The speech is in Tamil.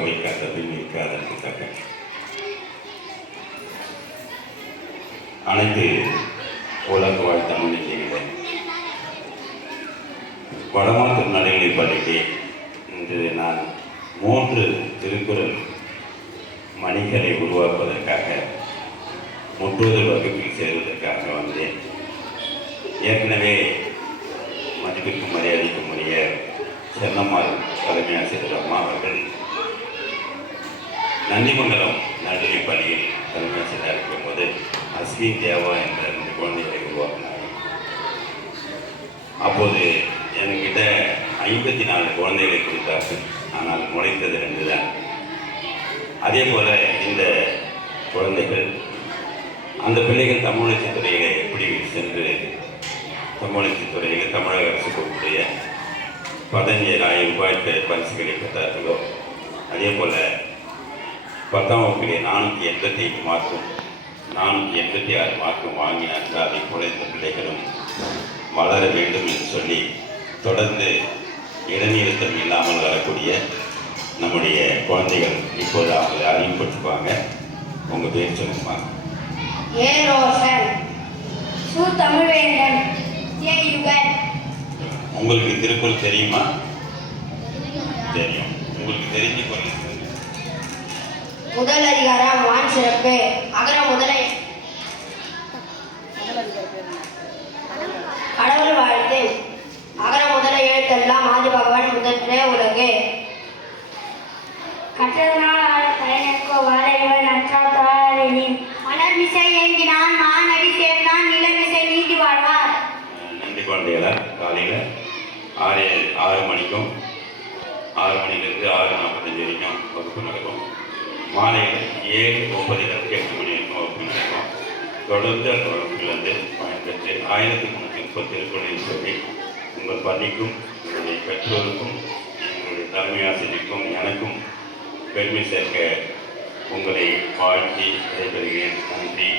வைக்காததும் இருக்காதற்கு தக்க அனைத்து உலக வாழ் தமிழ் நெஞ்சங்களே வடமா திருநாடுகளை பள்ளிக்கு இன்று நான் மூன்று திருக்குறள் மணிகளை உருவாக்குவதற்காக முற்றுதல் வகுப்பில் சேர்வதற்காக வந்தேன். ஏற்கனவே மதிப்பிற்கு மரியாதை நந்திமங்கலம் நடுநிலைப் பள்ளியில் தலைமை ஆசிரியராக இருக்கும்போது அஸ்வின் தேவா என்ற ரெண்டு குழந்தைகளை உருவாக்கினார். அப்போது என்கிட்ட ஐம்பத்தி நாலு குழந்தைகளை கொடுத்தார்கள். ஆனால் முளைத்தது ரெண்டு தான் அதே போல் இந்த குழந்தைகள் அந்த பிள்ளைகள் தமிழச்சி துறையில் எப்படி சென்று தமிழச்சி துறையில் தமிழக அரசு கொடுக்கக்கூடிய பதினஞ்சாயிரம் ரூபாய்க்கு பே- பரிசுகளை பெற்றார்களோ அதே போல் பத்தாம் வகுப்பிலே நானூற்றி எண்பத்தி ஐந்து மார்க்கும் நானூற்றி எண்பத்தி ஆறு மார்க்கும் வாங்கினார்கள் அதை போல இந்த பிள்ளைகளும் வளர வேண்டும் என்று சொல்லி தொடர்ந்து இடைநிறுத்தம் இல்லாமல் வரக்கூடிய நம்முடைய குழந்தைகள் இப்போது அவங்களை அறிமுகப்படுத்துவாங்க. உங்கள் பேர் சொல்லுமா ஏ ரோஷன் சு தமிழ்வேந்தன் ஏ யுகன். உங்களுக்கு திருக்குறள் தெரியுமா? தெரியும். உங்களுக்கு தெரிஞ்சு கொள்ளுங்க முதல் அதிகாரம் வான் சிறப்பு. அகர முதலை. கடவுள் வாழ்த்து. அகர முதல எழுத்தெல்லாம் ஆதி பகவான் முதற்றே உலகு. கற்றதனால் ஆழ வாழைவன் அற்றாத்தாரினி மலர் ஏங்கினான் மானடி சேர்ந்தான் நிலமிசை நீதி வாழ்வார். நன்றி குழந்தைகளா காலையில் ஆறு ஆறு மணிக்கும் ஆறு மணிலேருந்து ஆறு நாற்பத்தஞ்சு வரைக்கும் வகுப்பு நடக்கும். மாலை ஏழு முப்பதுலேருந்து எட்டு மணி வகுப்பு நடக்கும். தொடர்ந்து அந்த வகுப்பிலிருந்து பயன்பெற்று ஆயிரத்தி முன்னூற்றி முப்பத்தி திருக்குறளில் சொல்லி உங்கள் பள்ளிக்கும் உங்களுடைய பெற்றோருக்கும் உங்களுடைய தலைமை ஆசிரியருக்கும் எனக்கும் பெருமை சேர்க்க உங்களை வாழ்த்தி விடைபெறுகிறேன். நன்றி.